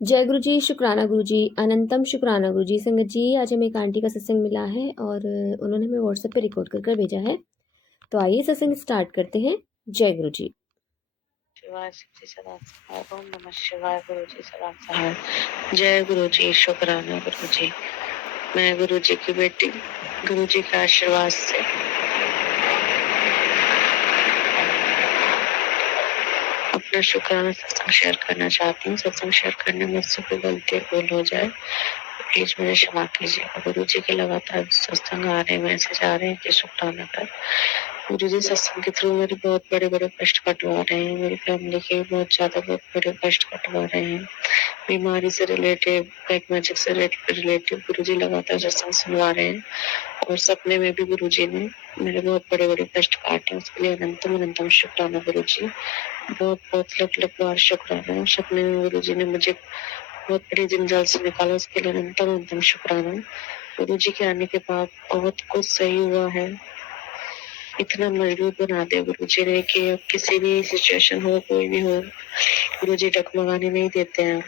जय गुरु जी, शुक्राना गुरु जी, अनंतम शुक्राना गुरु जी। संगत जी, आज हमें एक आंटी का सत्संग मिला है और उन्होंने हमें व्हाट्सएप पे रिकॉर्ड कर भेजा है। तो आइए सत्संग स्टार्ट करते हैं। जय गुरु जी। शिवाय जी सदा सहाय। ओम नमः शिवाय। गुरु जी सदा सहाय। जय गुरु जी, शुक्राना गुरु जी। मैं गुरु जी की बेटी, गुरु जी के आशीर्वाद से अपना शुक्राना सत्संग शेयर करना चाहती हूँ। सत्संग शेयर करने में मुझसे कोई गलती या भूल हो जाए प्लीज मुझे क्षमा कीजिएगा। गुरु जी के लगातार सत्संग आ रहे हैं, मैसेज आ रहे हैं कि शुक्राना कर। गुरु जी सत्संग के थ्रू मेरे बहुत बड़े बड़े कष्ट कटवा रहे हैं, मेरी फैमिली के बहुत ज्यादा बहुत बड़े कष्ट कटवा रहे हैं। बीमारी से रिलेटेड, ब्लैक मैजिक से रिलेटेड गुरु जी लगातार सत्संग सुनवा रहे हैं और सपने में भी गुरु जी ने मेरे बहुत बड़े बड़े कष्ट काटे। उसके लिए अनंतम अनंतम शुक्राना गुरु जी। बहुत बहुत लख लख बार शुक्राना। सपने में गुरु जी ने मुझे बहुत बड़ी जंजाल से निकाला, उसके लिए अनंतम अनंतम शुक्राना। गुरु जी के आने के बाद बहुत कुछ सही हुआ है। इतना मजबूत बना दिया गुरु जी ने कि अब किसी भी सिचुएशन हो, कोई भी हो, गुरु जी डगमगाने नहीं देते हैं।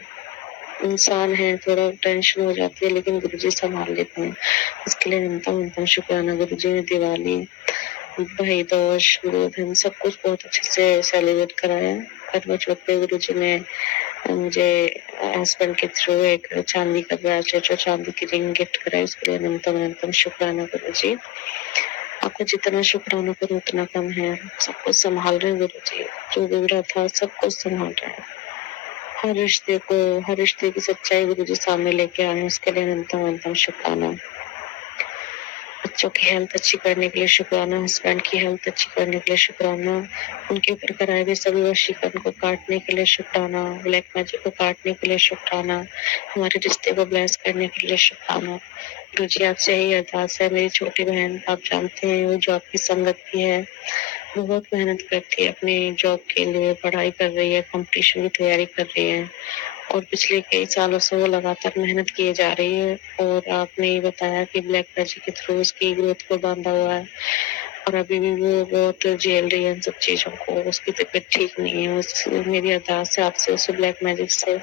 इंसान है, थोड़ा टेंशन हो जाती है लेकिन गुरु जी संभाल लेते हैं। इसके लिए अनंतम अनंतम शुक्राना। गुरु जी ने दिवाली, भाई दूज, गुरुधन सब कुछ बहुत अच्छे से सेलिब्रेट कराया। करवा चौथ पे गुरु जी ने मुझे हस्बैंड के थ्रू एक चांदी का ब्रेसलेट और चांदी की रिंग गिफ्ट कराई। उसके लिए अनंतम अनंतम शुक्राना गुरु जी। आपको जितना शुक्राना करो उतना कम है। सब कुछ संभाल रहे हैं गुरु जी, जो बिगड़ा था सब कुछ संभाल रहे हैं। हर रिश्ते की सच्चाई गुरु जी सामने लेके आए, उसके लिए अनंतम अनंतम शुक्राना। बच्चों की हेल्थ अच्छी करने के लिए शुक्राना, हस्बैंड की हेल्थ अच्छी करने के लिए शुक्राना, उनके ऊपर कराए गए सभी वशीकरण को काटने के लिए शुक्राना, ब्लैक मैजिक को काटने के लिए शुक्राना, हमारे रिश्ते को ब्लेस करने के लिए शुक्राना। गुरु जी आपसे यही अरदास है। मेरी छोटी बहन, आप जानते हैं वो जॉब की संगत की है, बहुत मेहनत करती है अपनी जॉब के लिए, पढ़ाई कर रही है, कंपटीशन की तैयारी कर रही है और पिछले कई सालों से वो लगातार मेहनत किए जा रही है। और आपने ये बताया कि ब्लैक मैजिक के थ्रू उसकी ग्रोथ को बांधा हुआ है और अभी भी वो बहुत झेल रही है इन सब चीजों को, उसकी तबीयत ठीक नहीं है। मेरी अरदास है आपसे, उसे ब्लैक मैजिक से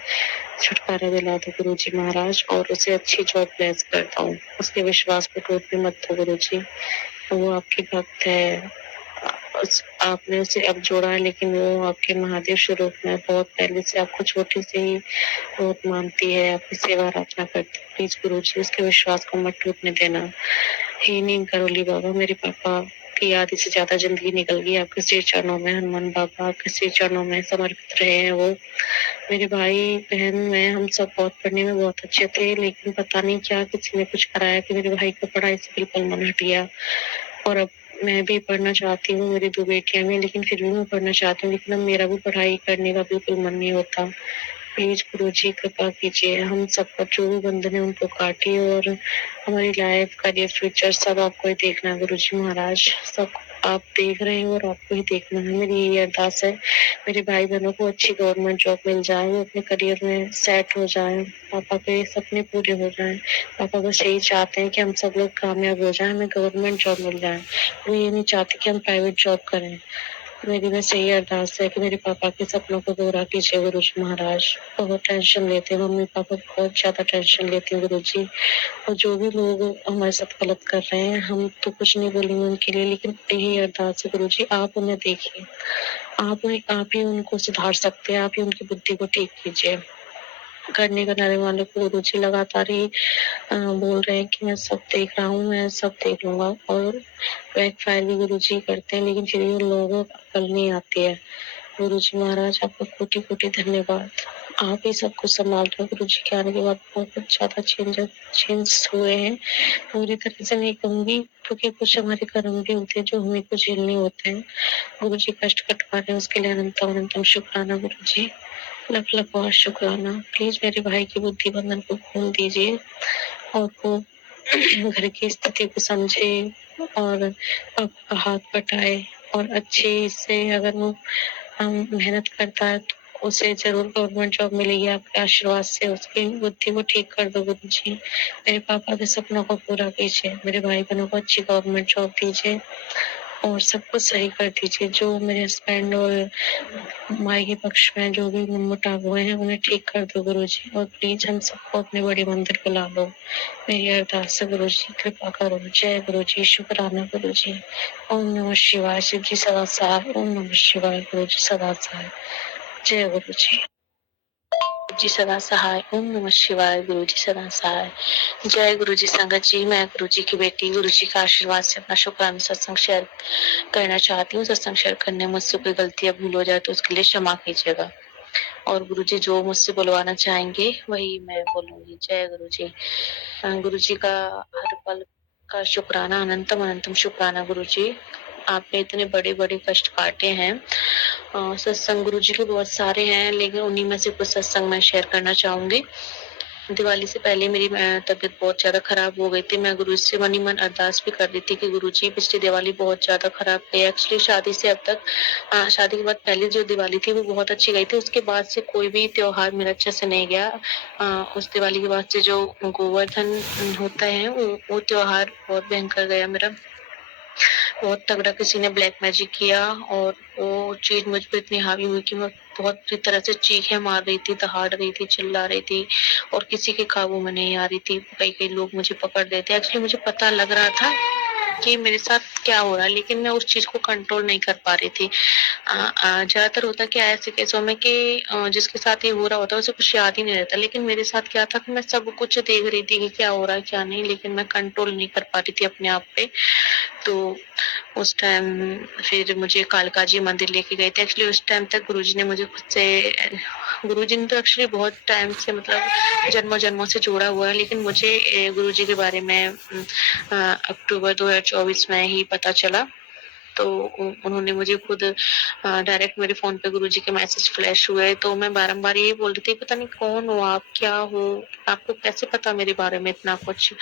छुटकारा दिला दो गुरु जी महाराज और उसे अच्छी जॉब ब्लेस करता हूँ। उसके विश्वास को टूटने मत दो गुरु जी, वो आपकी भक्त है। आपने उसे अब जोड़ा है लेकिन वो आपके महादेव स्वरूप में बहुत पहले से आपको छोटी से ही बहुत मानती है, आपकी सेवा आराधना करती है। प्लीज गुरु जी उसके विश्वास को मत टूटने देना। हे नीम करोली बाबा, मेरे पापा की आधी से ज्यादा जिंदगी निकल गई आपके श्री चरणों में। हनुमान बाबा आपके श्री चरणों में समर्पित रहे हैं वो। मेरे भाई बहन में हम सब बहुत पढ़ने में बहुत अच्छे थे लेकिन पता नहीं क्या किसी ने कुछ कराया कि मेरे भाई को पढ़ाई से बिल्कुल मन हट गया। और अब मैं भी पढ़ना चाहती हूँ, मेरी 2 बेटियां भी, लेकिन फिर भी मैं पढ़ना चाहती हूँ, लेकिन अब मेरा भी पढ़ाई करने का बिल्कुल मन नहीं होता। प्लीज गुरु जी कृपा कीजिए, हम सब पर जो भी बंधन है उनको काटिए और हमारी लाइफ, करियर, फ्यूचर सब आपको ही देखना है गुरु जी महाराज। सब आप देख रहे हैं और आपको ही देखना है। मेरी यही अरदास है, मेरे भाई बहनों को अच्छी गवर्नमेंट जॉब मिल जाए, वो अपने करियर में सेट हो जाए, पापा के सपने पूरे हो जाए। पापा बस यही चाहते हैं कि हम सब लोग कामयाब हो जाए, हमें गवर्नमेंट जॉब मिल जाए। वो ये नहीं चाहते कि हम प्राइवेट जॉब करें। मेरी बस यही अरदास है कि मेरे पापा के सपनों को पूरा कीजिए गुरु जी महाराज। बहुत टेंशन लेते हैं मम्मी पापा, बहुत ज्यादा टेंशन लेते हैं गुरु जी। और जो भी लोग हमारे साथ गलत कर रहे हैं हम तो कुछ नहीं बोलेंगे उनके लिए, लेकिन यही अरदास है गुरु जी, आप उन्हें देखिए, आप ही उनको सुधार सकते हैं, आप ही उनकी बुद्धि को ठीक कीजिए। करने करने वालों को गुरु जी लगातार ही बोल रहे हैं कि मैं सब देख रहा हूँ, मैं सब देख लूंगा। और बैक फायर भी गुरु जी करते हैं लेकिन फिर भी उन लोगों को अकल नहीं आती है। गुरु जी महाराज आपका कोटि कोटि धन्यवाद। आप ही सब कुछ संभाल रहे हैं। गुरु जी के आने के बाद बहुत ज्यादा चेंज हुए हैं। पूरी तरह से नहीं कहूंगी क्योंकि कुछ हमारे कर्म भी होते हैं जो हमें को झेलने होते हैं। गुरु जी कष्ट कटवा रहे हैं, उसके लिए अनंतम अनंतम शुक्राना गुरु जी। लख लख बहुत शुक्राना। प्लीज मेरे भाई की बुद्धि बंधन को खोल दीजिए और वो घर की स्थिति को समझे और आपका हाथ बटाए और अच्छे से अगर वो मेहनत करता है तो उसे जरूर गवर्नमेंट जॉब मिलेगी आपके आशीर्वाद से। उसकी बुद्धि को ठीक कर दो गुरु जी। मेरे पापा के सपनों को पूरा कीजिए, मेरे भाई बहनों को अच्छी गवर्नमेंट जॉब दीजिए और सब कुछ सही कर दीजिए। जो मेरे हस्बैंड और माई के पक्ष में जो भी मनमुटाव हुए हैं उन्हें ठीक कर दो गुरुजी, और प्लीज हम सबको अपने बड़े मंदिर बुला लो। मेरी अरदास है गुरुजी, कृपा करो। जय गुरुजी, शुक्राना गुरुजी। ओम नमः शिवाय। शिव जी सदा सहाय। ओम नमः शिवाय। गुरुजी सदा सहाय। जय गुरुजी। जी सदा सहाय। ओम नमः शिवाय। गुरु जी सदा सहाय। जय गुरु जी। संगत जी, मैं गुरु जी की बेटी गुरु जी का आशीर्वाद से अपना शुक्राना सत्संग शेयर करना चाहती हूँ। सत्संग शेयर करने में मुझसे कोई गलती या भूल हो जाए तो उसके लिए क्षमा कीजिएगा। और गुरु जी जो मुझसे बुलवाना चाहेंगे वही मैं बोलूंगी। जय गुरु जी। गुरु जी का हर पल का शुक्राना, अनंतम अनंतम शुक्राना गुरु जी। आपने इतने बड़े बड़े कष्ट काटे हैं। सत्संग गुरु जी के बहुत सारे हैं, लेकिन उन्हीं में से कुछ सत्संग मैं शेयर करना चाहूंगी। दिवाली से पहले मेरी तबीयत बहुत ज्यादा खराब हो गई थी। मैं गुरु से मन ही मन अरदास भी कर रही थी कि गुरु जी पिछली दिवाली बहुत ज्यादा खराब गई। एक्चुअली शादी से अब तक शादी के बाद पहले जो दिवाली थी वो बहुत अच्छी गई थी। उसके बाद से कोई भी त्योहार मेरा अच्छे से नहीं गया। उस दिवाली के बाद से जो गोवर्धन होता है वो त्योहार बहुत भयंकर गया मेरा। बहुत तगड़ा किसी ने ब्लैक मैजिक किया और वो चीज मुझ पे इतनी हावी हुई कि मैं बहुत बुरी तरह से चीखें मार रही थी, दहाड़ रही थी, चिल्ला रही थी और किसी के काबू में नहीं आ रही थी। कई कई लोग मुझे पकड़ रहे थे। एक्चुअली मुझे पता लग रहा था कि मेरे साथ क्या हो रहा है, लेकिन मैं उस चीज को कंट्रोल नहीं कर पा रही थी। ज्यादातर होता क्या है ऐसे केसों में कि जिसके साथ ये हो रहा होता है उसे कुछ याद ही नहीं रहता, लेकिन मेरे साथ क्या था कि मैं सब कुछ देख रही थी कि क्या हो रहा है क्या नहीं, लेकिन मैं कंट्रोल नहीं कर पा रही थी अपने आप पे। तो उस टाइम फिर मुझे कालका जी मंदिर लेके गए थे। एक्चुअली उस टाइम तक गुरुजी ने मुझे खुद से गुरुजी ने तो एक्चुअली बहुत टाइम से मतलब जन्मों जन्मों से जोड़ा हुआ है, लेकिन मुझे गुरुजी के बारे में अक्टूबर 2024 में ही पता चला। तो उन्होंने मुझे खुद डायरेक्ट मेरे फोन पे गुरुजी के मैसेज फ्लैश हुए। तो मैं बारंबार यही बोल रही थी, पता नहीं कौन हो आप, क्या हो, आपको कैसे पता मेरे बारे में इतना कुछ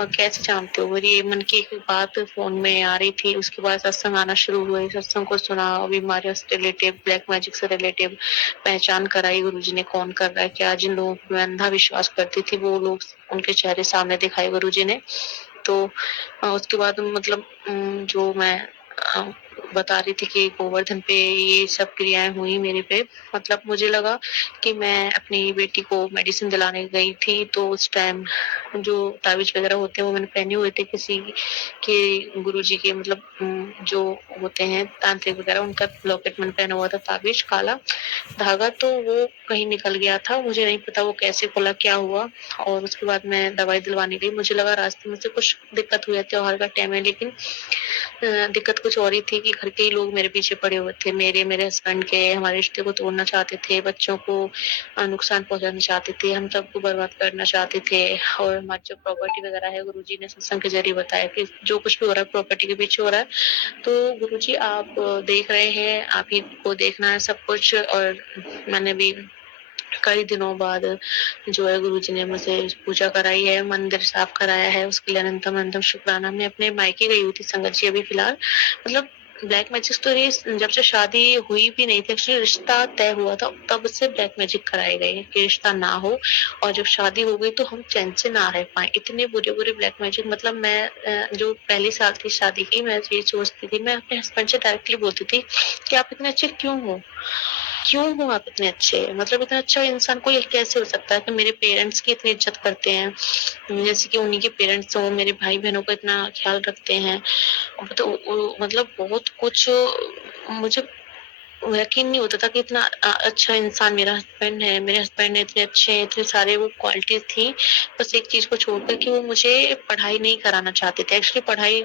और कैसे जानते हो। मेरी मन की एक बात फोन में आ रही थी। उसके बाद सत्संग आना शुरू हुए। सत्संग को सुना, बीमारियों से रिलेटिव, ब्लैक मैजिक से रिलेटिव पहचान कराई गुरुजी ने कौन कर रहा है क्या। जिन लोगों को मैं अंधा विश्वास करती थी वो लोग उनके चेहरे सामने दिखाए गुरुजी ने। तो उसके बाद मतलब जो मैं बता रही थी कि गोवर्धन पे ये सब क्रियाएं हुई मेरे पे। मतलब मुझे लगा कि मैं अपनी बेटी को मेडिसिन दिलाने गई थी, तो उस टाइम जो ताबीज वगैरह होते हैं वो मैंने पहने हुए थे किसी के गुरुजी के, मतलब जो होते हैं तांत्रिक वगैरह, उनका लॉकेट मैंने पहना हुआ था, ताबीज काला धागा। तो वो कहीं निकल गया था, मुझे नहीं पता वो कैसे खुला क्या हुआ। और उसके बाद मैं दवाई दिलवाने गई। मुझे लगा रास्ते में से कुछ दिक्कत हुई है, त्योहार का टाइम है, लेकिन दिक्कत कुछ और ही थी कि घर के ही लोग मेरे पीछे पड़े हुए थे। मेरे हस्बैंड के, हमारे रिश्ते को तोड़ना चाहते थे, बच्चों को नुकसान पहुंचाना चाहते थे, हम सबको बर्बाद करना चाहते थे। और हमारी जो प्रॉपर्टी वगैरह है, गुरुजी ने सत्संग के जरिए बताया कि जो कुछ भी हो रहा है प्रॉपर्टी के पीछे हो रहा है। तो गुरुजी आप देख रहे हैं, आप ही को देखना है सब कुछ। और मैंने भी कई दिनों बाद जो है गुरुजी ने मुझे पूजा कराई है, मंदिर साफ कराया है, उसके लिए अनंतम अनंतम शुक्राना। मैं अपने मायके गई हुई थी संगत जी अभी फिलहाल। मतलब ब्लैक मैजिक तो ये जब से शादी हुई भी नहीं थी, एक्चुअली रिश्ता तय हुआ था तब से ब्लैक मैजिक कराए गए कि रिश्ता ना हो, और जब शादी हो गई तो हम चैन से ना रह पाए। इतने बुरे बुरे ब्लैक मैजिक। मतलब मैं जो पहली साल थी शादी की, मैं ये सोचती थी, मैं अपने हस्बैंड से डायरेक्टली बोलती थी कि आप इतने अच्छे क्यों हो, क्यों हो आप इतने अच्छे, मतलब इतना अच्छा इंसान कोई कैसे हो सकता है कि मेरे पेरेंट्स की इतनी इज्जत करते हैं, जैसे कि उन्हीं के पेरेंट्स हो, मेरे भाई बहनों का इतना ख्याल रखते हैं। तो मतलब बहुत कुछ मुझे यकीन नहीं होता था कि इतना अच्छा इंसान मेरा हस्बैंड है। मेरे हस्बैंड ने इतने अच्छे हैं, इतने सारे वो क्वालिटीज थी। बस एक चीज को छोड़कर कि वो मुझे पढ़ाई नहीं कराना चाहते थे। एक्चुअली पढ़ाई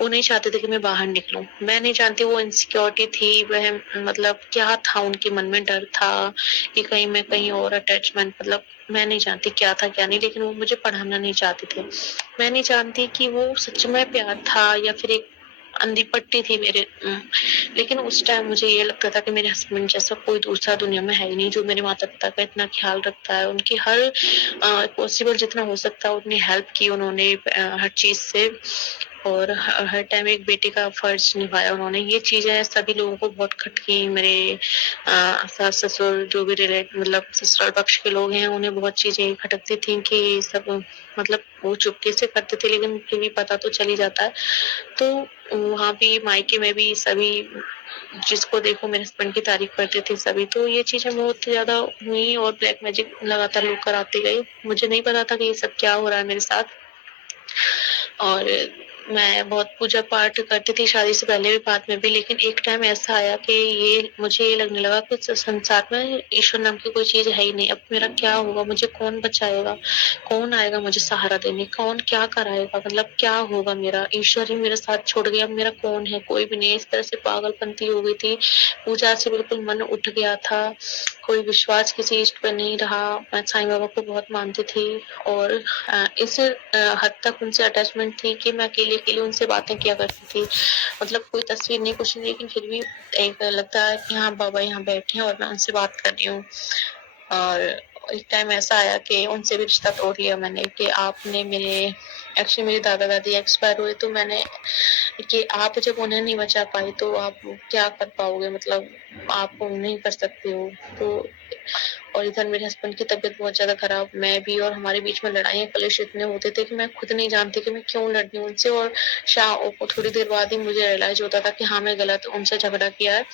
वो नहीं चाहते थे कि मैं बाहर निकलूं। मैं नहीं जानती वो इनसिक्योरिटी थी, वह मतलब क्या था उनके मन में, डर था कि कहीं मैं कहीं और अटैचमेंट, मतलब मैं नहीं जानती क्या था क्या नहीं, लेकिन वो मुझे पढ़ाना नहीं चाहते थे। मैं नहीं जानती कि वो सच में प्यार था या फिर एक अंधी पट्टी थी मेरे। लेकिन उस टाइम मुझे ये लगता था कि मेरे हस्बैंड जैसा कोई दूसरा दुनिया में है ही नहीं, जो मेरे माता पिता का इतना ख्याल रखता है। उनकी हर पॉसिबल जितना हो सकता है उतनी हेल्प की उन्होंने हर चीज से। और हर टाइम एक बेटे का फर्ज निभाया उन्होंने। ये चीजें सभी लोगों को बहुत खटकी। मेरे सास ससुर जो भी रिलेट मतलब ससुराल पक्ष के लोग हैं उन्हें बहुत चीजें खटकती थी कि ये सब मतलब वो चुपके से करते थे लेकिन फिर भी पता तो चल ही जाता है। तो वहाँ भी मायके में भी सभी जिसको देखो मेरे हस्बैंड की तारीफ करते थे सभी। तो ये चीजें बहुत ज्यादा हुई और ब्लैक मैजिक लगातार लोग कराते गए। मुझे नहीं पता था कि ये सब क्या हो रहा है मेरे साथ। और मैं बहुत पूजा पाठ करती थी शादी से पहले भी बाद में भी, लेकिन एक टाइम ऐसा आया कि ये मुझे ये लगने लगा कि संसार में ईश्वर नाम की कोई चीज है ही नहीं। अब मेरा क्या होगा, मुझे कौन बचाएगा, कौन आएगा मुझे सहारा देने, कौन क्या कराएगा, मतलब क्या होगा मेरा, ईश्वर ही मेरे साथ छोड़ गया, अब मेरा कौन है, कोई भी नहीं। इस तरह से पागलपंती हो गई थी। पूजा से बिल्कुल मन उठ गया था। कोई विश्वास किसी इष्ट पे नहीं रहा। मैं साईं बाबा को बहुत मानती थी और इस हद तक उनसे अटैचमेंट थी कि मैं अकेले-अकेले उनसे बातें किया करती थी। मतलब कोई तस्वीर नहीं, कुछ नहीं, लेकिन फिर भी एक लगता है कि हाँ, बाबा यहाँ बैठे हैं और मैं उनसे बात कर रही हूँ। और एक टाइम ऐसा आया कि उनसे भी रिश्ता तोड़ लिया मैंने कि आपने मेरे एक्चुअली मेरे दादा-दादी एक्सपायर हुए, तो मैंने कि आप जब उन्हें नहीं बचा पाई तो आप क्या कर पाओगे, मतलब आप नहीं कर सकते हो। तो और इधर मेरे हस्बैंड की तबीयत बहुत ज़्यादा खराब, मैं भी, और हमारे बीच में लड़ाइयाँ कलेश इतने होते थे कि मैं खुद नहीं जानती कि मैं क्यों लड़ रही हूँ उनसे। और थोड़ी देर बाद ही मुझे रियलाइज़ होता था कि हाँ, मैं गलत उनसे झगड़ा किया है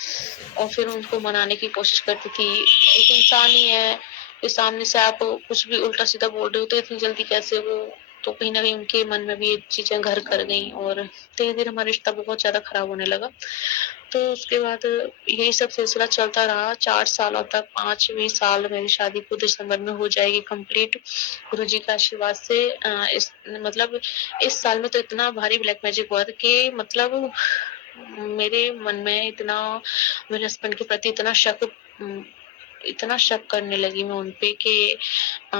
और फिर उनको मनाने की कोशिश करती थी। एक इंसान ही है, कि सामने से आप कुछ भी उल्टा-सीधा बोल रहे हो तो इतनी जल्दी कैसे वो, तो कहीं न कहीं उनके मन में भी ये चीज़ें घर कर गईं और धीरे-धीरे हमारा रिश्ता बहुत ज़्यादा खराब होने लगा। तो उसके बाद यही सब सिलसिला चलता रहा 4 सालों तक। 5वीं साल मेरी शादी को दिसंबर में हो जाएगी कंप्लीट गुरुजी के आशीर्वाद से। इस मतलब इस साल में तो इतना भारी ब्लैक मैजिक हुआ था कि मतलब मेरे मन में इतना मेरे हस्बैंड के प्रति इतना शक करने लगी मैं उन पे कि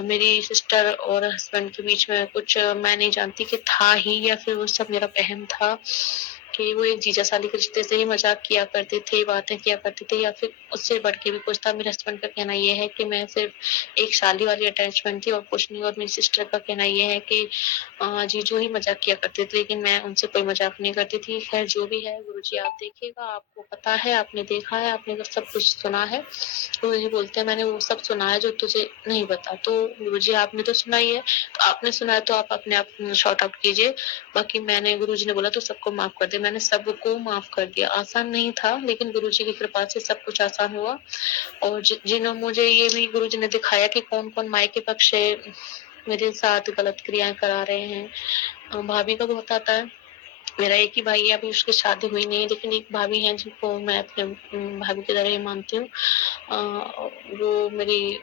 मेरी सिस्टर और हस्बैंड के बीच में कुछ मैं नहीं जानती कि था ही या फिर वो सब मेरा वहम था कि वो एक जीजा साली के रिश्ते से ही मजाक किया करते थे, बातें किया करते थे, या फिर उससे बढ़ के भी कुछ था। मेरे हस्बैंड का कहना ये है कि मैं सिर्फ एक साली वाली अटैचमेंट थी और कुछ नहीं। और मेरी सिस्टर का कहना ये है कि जीजू ही मजाक किया करते थे लेकिन मैं उनसे कोई मजाक नहीं करती थी। खैर जो भी है गुरुजी आप देखिएगा, आपको पता है, आपने देखा है, आपने सब कुछ सुना है। गुरुजी बोलते हैं मैंने वो सब सुना है जो तुझे नहीं पता। तो गुरुजी आपने तो सुना ही है, तो आपने सुना है तो आप अपने आप शॉर्ट आउट कीजिए। बाकी मैंने गुरुजी ने बोला तो सबको माफ कर दिया, मैंने सबको माफ कर दिया। आसान नहीं था लेकिन गुरुजी की कृपा से सब कुछ आसान हुआ। और जिन्होंने मुझे ये भी गुरुजी ने दिखाया कि कौन-कौन मायके पक्ष से मेरे साथ गलत क्रियाएं करा रहे हैं। भाभी का बहुत आता है। मेरा एक ही भाई है, अभी उसकी शादी हुई नहीं है, लेकिन एक भाभी है जिनको मैं अपने भाभी की तरह ही मानती हूँ। वो मेरी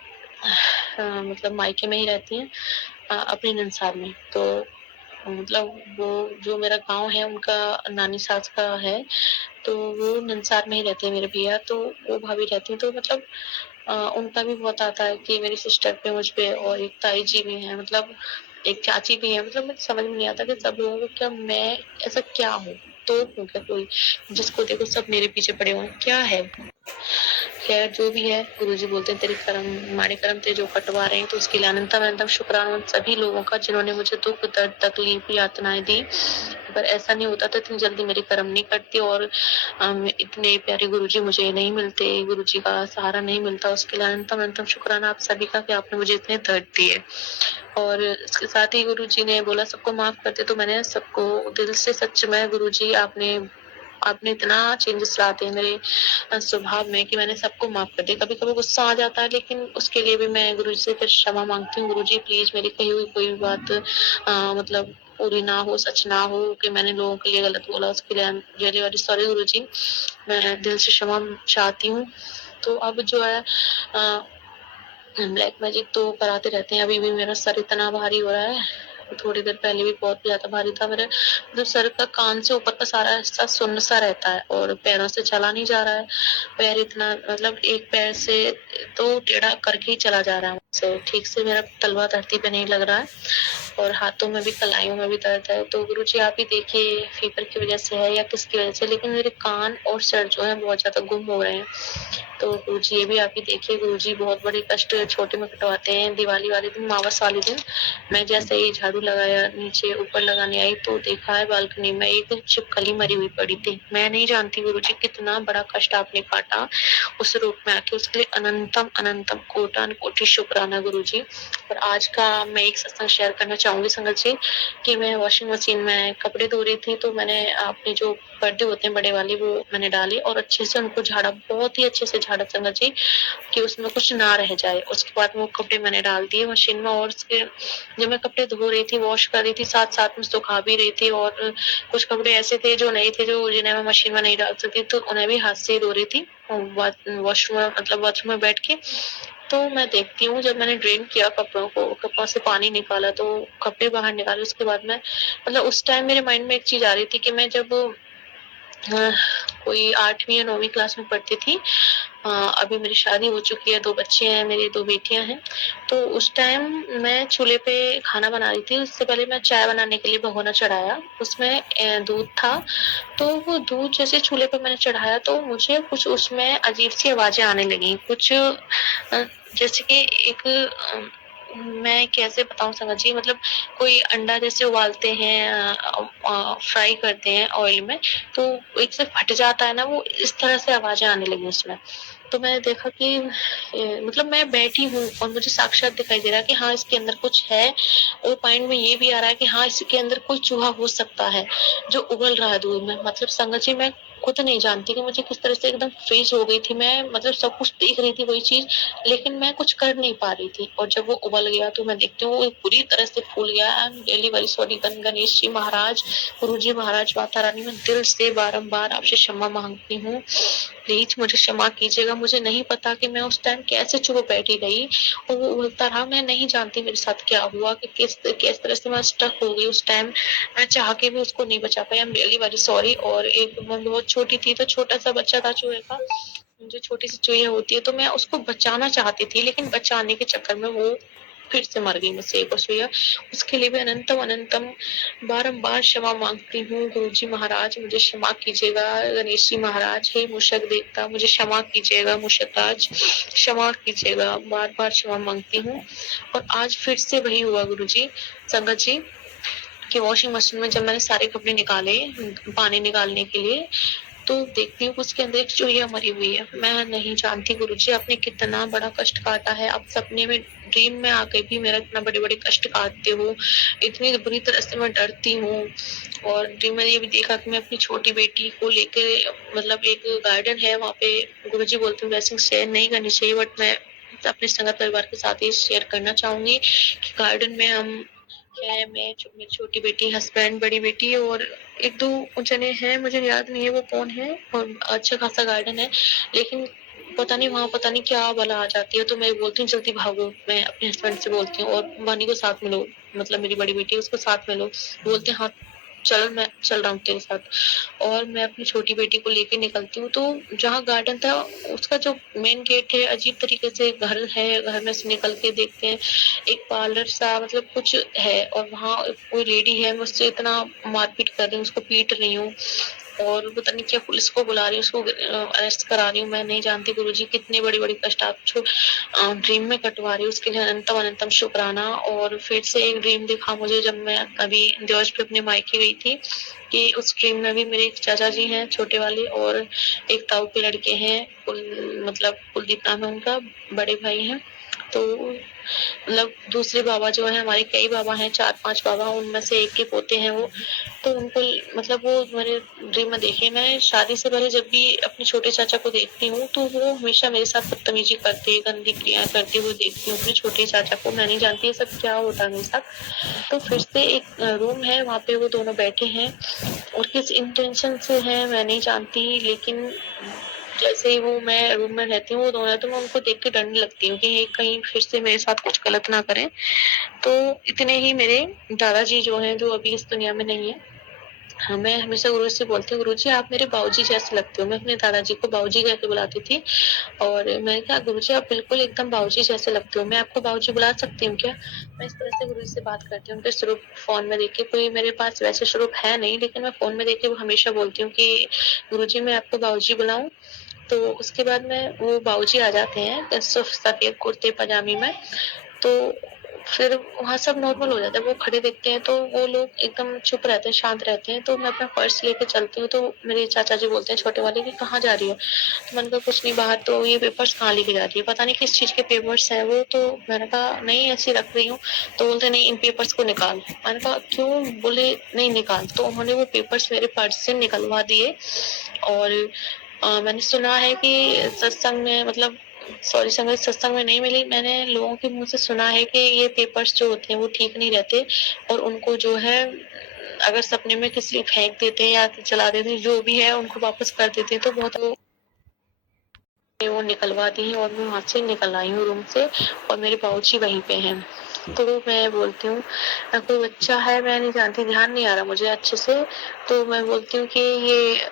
मतलब मायके में ही रहती हैं, अपनी ननसार में। तो मतलब वो जो मेरा गाँव है उनका नानी सास का है, तो वो ननसार में ही रहते हैं मेरे भैया, तो वो भाभी रहती हैं। तो मतलब उनका भी बहुत आता है कि मेरी सिस्टर पे, मुझ पे, और एक ताई जी भी हैं, मतलब एक चाची भी है। मतलब मुझे समझ में नहीं आता कि सब लोगों को क्या मैं ऐसा क्या हूँ? तो हूँ क्या कोई? जिसको देखो सब मेरे पीछे पड़े हुए हैं, क्या है? खैर जो भी है, गुरुजी बोलते हैं तेरे कर्म हमारे कर्म तेरे जो कटवा रहे हैं, तो उसके लिए अनंतम अनंतम शुक्राना उन सभी लोगों का जिन्होंने मुझे दुख, दर्द, तकलीफ, यातनाएँ दी। अगर ऐसा नहीं होता तो इतनी जल्दी मेरे कर्म नहीं कटते और इतने प्यारे गुरुजी मुझे नहीं मिलते, गुरुजी का सहारा नहीं मिलता। उसके लिए अनंतम अनंतम शुक्राना आप सभी का कि आपने मुझे इतने दर्द दिए। और इसके साथ ही गुरुजी ने बोला सबको माफ कर दे, तो मैंने सबको दिल से सच में गुरुजी आपने आपने इतना चेंजेस लाते हैं मेरे स्वभाव में कि मैंने सबको माफ कर दिया। कभी-कभी गुस्सा आ जाता है लेकिन उसके लिए भी मैं गुरुजी से फिर क्षमा माँगती हूँ। गुरुजी प्लीज़ मेरी कही हुई कोई भी बात मतलब पूरी ना हो, सच ना हो कि मैंने लोगों के लिए गलत बोला, उसके लिए I am really very sorry Guruji. मैं दिल से क्षमा चाहती हूँ। तो अब जो है ब्लैक मैजिक तो कराते रहते हैं। अभी भी मेरा सर इतना भारी हो रहा है, थोड़ी देर पहले भी बहुत ज़्यादा भारी था। मेरे मतलब सर का कान से ऊपर का सारा हिस्सा सुन्न सा रहता है और पैरों से चला नहीं जा रहा है। पैर इतना मतलब एक पैर से तो टेढ़ा करके ही चला जा रहा है मुझसे, ठीक से मेरा तलवा धरती पे नहीं लग रहा है और हाथों में भी, कलाइयों में भी दर्द है। तो गुरुजी आप ही देखिए फीवर की वजह से है या किसकी वजह से, लेकिन मेरे कान और सर जो है बहुत ज़्यादा गुम हो रहे हैं। तो गुरुजी ये भी आप ही देखिए, गुरुजी बहुत बड़े कष्ट छोटे में कटवाते हैं। दिवाली वाले दिन, अमावस वाले दिन मैं जैसे ही झाड़ू लगाया, नीचे ऊपर लगाने आई तो देखा है बालकनी में एक छिपकली मरी हुई पड़ी थी। मैं नहीं जानती गुरुजी कितना बड़ा कष्ट आपने काटा उस रूप में आके, उसके लिए अनंतम अनंतम कोटान कोटि शुक्राना गुरुजी। और आज का मैं एक सत्संग शेयर करना चाहूंगी संगत जी, कि मैं वॉशिंग मशीन में कपड़े धो रही थी, तो मैंने अपने जो पर्दे होते हैं बड़े वाले वो मैंने डाले और अच्छे से उनको झाड़ा, बहुत ही अच्छे से झाड़ा संगत जी, कि उसमें कुछ ना रह जाए। उसके बाद वो कपड़े मैंने डाल दिए मशीन में, और उसके जब मैं कपड़े धो रही थी, वॉश कर रही थी, साथ साथ में सुखा भी रही थी। और कुछ कपड़े ऐसे थे जो नए थे, जो जिन्हें मैं मशीन में नहीं डाल सकती, तो उन्हें भी हाथ से ही धो रही थी वॉशरूम में, मतलब बाथरूम में बैठ के। तो मैं देखती हूँ, जब मैंने ड्रेन किया कपड़ों को, कपड़ों से पानी निकाला, तो कपड़े बाहर निकाले, उसके बाद मैं मतलब उस टाइम मेरे माइंड में एक चीज आ रही थी कि मैं जब कोई 8वीं या 9वीं क्लास में पढ़ती थी, अभी मेरी शादी हो चुकी है, 2 बच्चे हैं, मेरी 2 बेटियां हैं। तो उस टाइम मैं चूल्हे पे खाना बना रही थी, उससे पहले मैं चाय बनाने के लिए भगोना चढ़ाया, उसमें दूध था। तो वो दूध जैसे चूल्हे पे मैंने चढ़ाया, तो मुझे कुछ उसमें अजीब सी आवाजें आने लगी, कुछ जैसे कि एक मैं कैसे बताऊं संगत जी, मतलब कोई अंडा जैसे उबालते हैं, फ्राई करते हैं ऑयल में, तो एक से फट जाता है ना, वो इस तरह से आवाजें आने लगी उसमें। तो मैंने देखा कि मतलब मैं बैठी हूँ और मुझे साक्षात दिखाई दे रहा है कि हाँ इसके अंदर कुछ है, और माइंड में ये भी आ रहा है कि हाँ इसके अंदर कोई चूहा हो सकता है जो उबल रहा है दूध में। मतलब संगत जी मैं खुद नहीं जानती कि मुझे किस तरह से एकदम फ्रीज हो गई थी मैं, मतलब सब कुछ देख रही थी वही चीज, लेकिन मैं कुछ कर नहीं पा रही थी। और जब वो उबल गया तो मैं देखती हूँ वो पूरी तरह से फूल गया। I am really very sorry Ganesh ji महाराज, गुरु जी महाराज, माता रानी, मैं दिल से बारंबार आपसे क्षमा मांगती हूँ, प्लीज मुझे क्षमा कीजिएगा। मुझे नहीं पता कि मैं उस टाइम कैसे चुप बैठी रही और वो उबलता रहा। मैं नहीं जानती मेरे साथ क्या हुआ, कि किस तरह से मैं स्टक हो गई उस टाइम। मैं चाह के भी उसको नहीं बचा पाई। I am really very sorry. और एक मैं बहुत छोटी थी, तो छोटा सा बच्चा था चूहे का, जो छोटी सी चुईया होती है, तो मैं उसको बचाना चाहती थी, लेकिन बचाने के चक्कर में वो फिर से मर गई मुझसे एक और चुईया। उसके लिए भी अनंतम अनंतम बारंबार क्षमा मांगती हूँ। गुरुजी महाराज मुझे क्षमा कीजिएगा, गणेश जी महाराज, हे मूषक देवता मुझे क्षमा कीजिएगा, मूषक राज क्षमा कीजिएगा, बार बार क्षमा मांगती हूँ। और आज फिर से वही हुआ गुरुजी, संगत जी, कि वॉशिंग मशीन में जब मैंने सारे कपड़े निकाले पानी निकालने के लिए, तो देखती हूँ उसके अंदर एक चूहिया मरी हुई है। मैं नहीं जानती गुरुजी आपने कितना बड़ा कष्ट काटा है। आप सपने में, ड्रीम में आके भी मेरा इतना बड़े बड़े कष्ट काटते हो, इतनी बुरी तरह से मैं डरती हूँ। और ड्रीम में ये भी देखा कि मैं अपनी छोटी बेटी को लेके, मतलब एक गार्डन है वहाँ पे, गुरुजी बोलते हैं ब्लेसिंग शेयर नहीं करनी चाहिए, बट मैं अपने संगत परिवार के साथ ही शेयर करना चाहूंगी कि गार्डन में हम है, मैं मेरी छोटी बेटी, हस्बैंड, बड़ी बेटी और 1-2 जने हैं, मुझे याद नहीं है वो कौन है। और अच्छा खासा गार्डन है, लेकिन पता नहीं वहाँ पता नहीं क्या बला आ जाती है। तो मैं बोलती हूँ जल्दी भागो, मैं अपने हस्बैंड से बोलती हूँ, और वानी को साथ में लो, मतलब मेरी बड़ी बेटी उसको साथ में लो, बोलते हैं हाँ चल मैं चल रहा हूँ तेरे साथ। और मैं अपनी छोटी बेटी को लेके निकलती हूँ। तो जहाँ गार्डन था उसका जो मेन गेट है, अजीब तरीके से घर है, घर में से निकल के देखते हैं एक पार्लर सा मतलब कुछ है, और वहाँ कोई लेडी है, मुझसे इतना मारपीट कर रही हूँ, उसको पीट रही हूँ, और पता नहीं क्या पुलिस को बुला रही हूँ, उसको अरेस्ट करा रही हूँ। मैं नहीं जानती गुरुजी कितने बड़ी बड़ी कष्ट आप ड्रीम में कटवा रही हूँ, उसके लिए अनंतम अनंतम शुक्राना। और फिर से एक ड्रीम दिखा मुझे, जब मैं अभी दिवस पे अपने मायके गई थी, कि उस ड्रीम में भी मेरे एक चाचा जी हैं छोटे वाले, और एक ताऊ के लड़के हैं, मतलब कुलदीप नाम है उनका, बड़े भाई हैं। तो मतलब दूसरे बाबा जो है, हमारे कई बाबा हैं, 4-5 बाबा, उनमें से एक के पोते हैं वो। तो उनको मतलब वो मेरे ड्रीम में देखे। मैं शादी से पहले जब भी अपने छोटे चाचा को देखती हूँ, तो वो हमेशा मेरे साथ बदतमीजी करते, गंदी क्रियाएं करते हुए देखती हूँ अपने छोटे चाचा को। मैं नहीं जानती ये सब क्या होता है मेरे साथ। तो फिर से एक रूम है, वहाँ पे वो दोनों बैठे हैं, और किस इंटेंशन से है मैं नहीं जानती, लेकिन जैसे ही वो मैं रूम में रहती हूँ वो दोनों, तो मैं उनको देख के डरने लगती हूँ कि ये कहीं फिर से मेरे साथ कुछ गलत ना करें। तो इतने ही मेरे दादाजी जो हैं, जो अभी इस दुनिया में नहीं है, हाँ, मैं हमेशा गुरु से बोलती हूँ, गुरुजी आप मेरे बाबूजी जैसे लगते हो। मैं अपने दादाजी को बाबूजी कह के बुलाती थी, और मैंने कहा गुरुजी आप बिल्कुल एकदम बाबूजी जैसे लगते हो, मैं आपको बाबूजी बुला सकती हूँ क्या? मैं इस तरह से गुरुजी से बात करती हूँ। उनके स्वरूप फोन में देख के, कोई मेरे पास वैसे स्वरूप है नहीं, लेकिन मैं फोन में देख के हमेशा बोलती हूँ कि गुरुजी मैं आपको बाबूजी बुलाऊं। तो उसके बाद में वो बाबूजी आ जाते हैं सफेद कुर्ते पजामे में। तो फिर वहाँ सब नॉर्मल हो जाता है। वो खड़े देखते हैं तो वो लोग एकदम चुप रहते हैं, शांत रहते हैं। तो मैं अपना पर्स लेके चलती हूँ, तो मेरे चाचा जी बोलते हैं छोटे वाले कि कहाँ जा रही हो? तो मैंने कहा कुछ नहीं बाहर। तो ये पेपर्स कहाँ लेके जा रही है? पता नहीं किस चीज़ के पेपर्स हैं वो। तो मैंने कहा नहीं ऐसे ही रख रही हूँ। तो बोलते नहीं इन पेपर्स को निकाल। मैंने कहा क्यों? बोले नहीं निकाल। तो उन्होंने वो पेपर्स मेरे पर्स से निकलवा दिए। और मैंने सुना है कि सत्संग में मतलब सॉरी संगत सत्संग में नहीं मिली। मैंने लोगों के मुँह से सुना है कि ये पेपर्स जो होते हैं वो ठीक नहीं रहते और उनको जो है अगर सपने में किसी फेंक देते हैं या जला देते हैं, जो भी है उनको वापस कर देते हैं। तो बहुत वो निकलवा दी है और मैं वहाँ से निकल आई हूँ रूम से और मेरे बाबूजी वहीं पे हैं। तो मैं बोलती हूँ कोई बच्चा है, मैं नहीं जानती, ध्यान नहीं आ रहा मुझे अच्छे से। तो मैं बोलती हूँ कि ये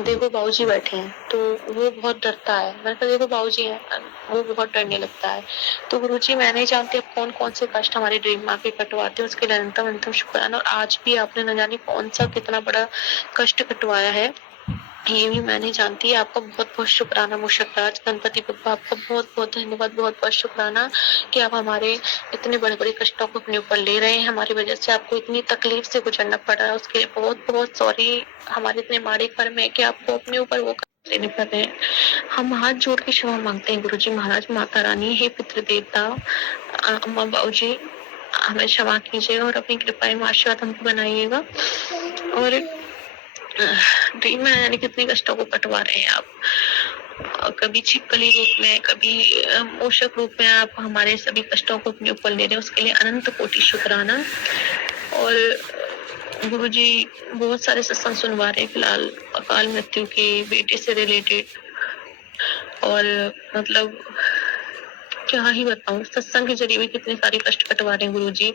देखो बाबूजी बैठे हैं। तो वो बहुत डरता है। मैंने कहा देखो बाबूजी हैं। वो बहुत डरने लगता है। तो गुरुजी मैं नहीं जानती अब कौन कौन से कष्ट हमारी ड्रीम माँ के कटवाते हैं, उसके लिए अनंतम अनंतम शुक्राना। और आज भी आपने न जाने कौन सा कितना बड़ा कष्ट कटवाया है ये भी मैं नहीं जानती। आपका बहुत बहुत शुक्राना मुशक्करात गणपति बप्पा, आपका बहुत बहुत धन्यवाद, बहुत बहुत शुक्राना कि आप हमारे इतने बड़े बड़े कष्टों को अपने ऊपर ले रहे हैं। हमारी वजह से आपको इतनी तकलीफ से गुजरना पड़ रहा है, उसके लिए बहुत बहुत सॉरी। हमारे इतने माड़े कर्म है कि आपको अपने ऊपर वो लेने पड़ रहे हैं। हम हाथ जोड़ के क्षमा मांगते हैं गुरुजी महाराज, माता रानी, हे पितृ देवता, अम्मा बाबूजी हमें क्षमा कीजिए और अपनी कृपा में आशीर्वाद हमको बनाइएगा। और ड्रीम में यानी कितने कष्टों को कटवा रहे हैं आप, कभी छिपकली रूप में, कभी मूषक रूप में आप हमारे सभी कष्टों को अपने ऊपर ले रहे हैं, उसके लिए अनंत कोटि शुक्राना। और गुरुजी बहुत सारे सत्संग सुनवा रहे हैं फिलहाल अकाल मृत्यु के, बेटे से रिलेटेड। और मतलब क्या ही बताऊं, सत्संग के जरिए भी कितने सारे कष्ट कटवा रहे हैं गुरुजी।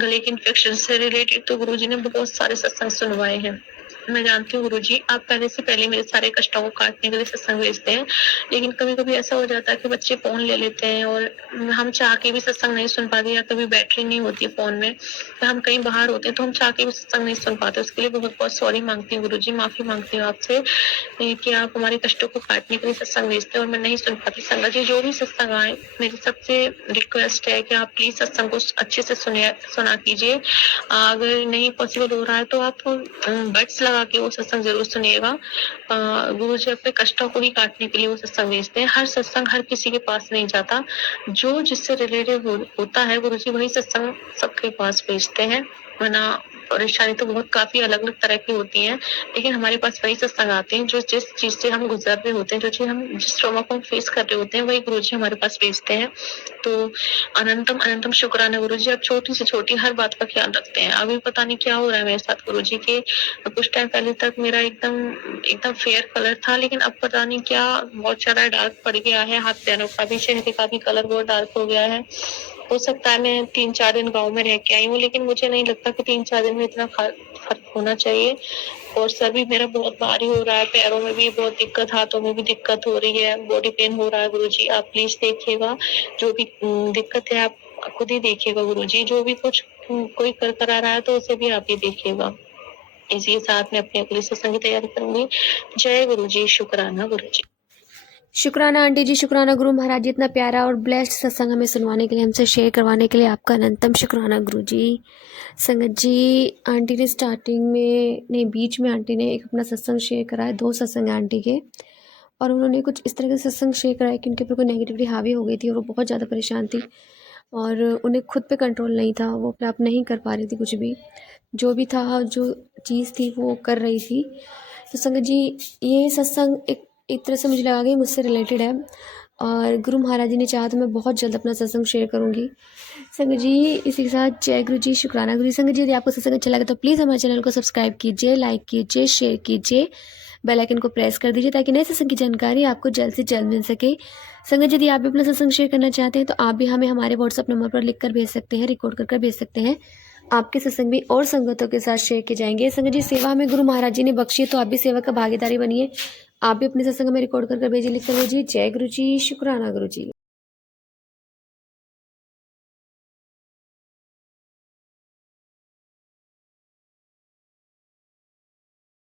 गले के इन्फेक्शन से रिलेटेड तो गुरुजी ने बहुत सारे सत्संग सुनवाए हैं। मैं जानती हूँ गुरुजी आप पहले से पहले मेरे सारे कष्टों को काटने के लिए सत्संग भेजते हैं, लेकिन कभी कभी ऐसा हो जाता है कि बच्चे फोन ले लेते हैं और हम चाह के भी सत्संग नहीं सुन पाते, या कभी बैटरी नहीं होती है फोन में, या हम कहीं बाहर होते हैं तो हम चाह के भी सत्संग नहीं सुन पाते। उसके लिए बहुत बहुत सॉरी मांगती हूँ गुरुजी, माफी मांगती हूँ आपसे कि आप हमारे कष्टों को काटने के लिए सत्संग भेजते हैं और मैं नहीं सुन पाती। संगत जी जो भी सत्संग आए, मेरी सबसे रिक्वेस्ट है कि आप प्लीज सत्संग को अच्छे से सुना कीजिए। अगर नहीं पॉसिबल हो रहा है तो आप बड्स लगा के वो सत्संग जरूर सुनिएगा। गुरुजी अपने कष्टों को भी काटने के लिए वो सत्संग भेजते हैं। हर सत्संग हर किसी के पास नहीं जाता, जो जिससे रिलेटेड होता है गुरुजी वही सत्संग सबके पास भेजते हैं। वरना परेशानी तो बहुत काफी अलग अलग तरह की होती है, लेकिन हमारे पास वही सत्संग आते हैं जो जिस चीज से हम गुजर रहे होते हैं, जो चीज हम जिस ट्रॉमा को हम फेस कर रहे होते हैं, वही गुरुजी हमारे पास भेजते हैं। तो अनंतम अनंतम शुक्राना गुरुजी, आप छोटी से छोटी हर बात का ख्याल रखते हैं। अभी पता नहीं क्या हो रहा है मेरे साथ गुरुजी के, कुछ टाइम पहले तक मेरा एकदम एकदम फेयर कलर था, लेकिन अब पता नहीं क्या बहुत ज्यादा डार्क पड़ गया है। हाथ पैरों का भी, चेहरे का भी कलर बहुत डार्क हो गया है। हो सकता है मैं 3-4 दिन गाँव में रह के आई हूँ, लेकिन मुझे नहीं लगता कि 3-4 दिन में इतना फर्क होना चाहिए। और सर भी मेरा बहुत भारी हो रहा है, पैरों में भी बहुत दिक्कत, हाथों में भी दिक्कत हो रही है, बॉडी पेन हो रहा है गुरुजी। आप प्लीज देखिएगा, जो भी दिक्कत है आप खुद ही देखिएगा गुरुजी। जो भी कुछ कोई कर आ रहा है तो उसे भी आप ही देखिएगा। इसी साथ में अपने अगले सत्संग की तैयारी करूंगी। जय गुरुजी, शुक्राना गुरुजी। शुक्राना आंटी जी, शुक्राना गुरु महाराज जी, इतना प्यारा और ब्लेस्ड सत्संग हमें सुनवाने के लिए, हमसे शेयर करवाने के लिए आपका अनंतम शुक्राना गुरु जी। संगत जी, आंटी ने स्टार्टिंग में नहीं, बीच में आंटी ने एक अपना सत्संग शेयर कराया, 2 सत्संग आंटी के, और उन्होंने कुछ इस तरह के सत्संग शेयर कराया कि उनके ऊपर कोई नेगेटिविटी हावी हो गई थी और वो बहुत ज़्यादा परेशान थी और उन्हें खुद पे कंट्रोल नहीं था, वो अपने आप नहीं कर पा रही थी कुछ भी, जो भी था, जो चीज़ थी वो कर रही थी। तो संगत जी, ये सत्संग एक तरह से मुझे लगा कि मुझसे रिलेटेड है और गुरु महाराज जी ने चाहा तो मैं बहुत जल्द अपना सत्संग शेयर करूँगी। संगत जी, इसी के साथ जय गुरु जी, शुक्राना गुरु जी। संगत जी, यदि आपको सत्संग अच्छा लगा तो प्लीज़ हमारे चैनल को सब्सक्राइब कीजिए, लाइक कीजिए, शेयर कीजिए, बेल आइकन को प्रेस कर दीजिए ताकि नए सत्संग की जानकारी आपको जल्द से जल्द मिल सके। संगत, यदि आप भी अपना सत्संग शेयर करना चाहते हैं तो आप भी हमें हमारे व्हाट्सअप नंबर पर लिख कर भेज सकते हैं, रिकॉर्ड कर भेज सकते हैं। आपके सत्संग भी और संगतों के साथ शेयर किए जाएंगे। संगत जी, सेवा हमें गुरु महाराज जी ने बख्शी है तो आप भी सेवा का भागीदारी बनिए। आप भी अपने सत्संग में रिकॉर्ड कर भेजिए, लिख कर भेजिए। जय गुरु जी, शुक्राना गुरु जी।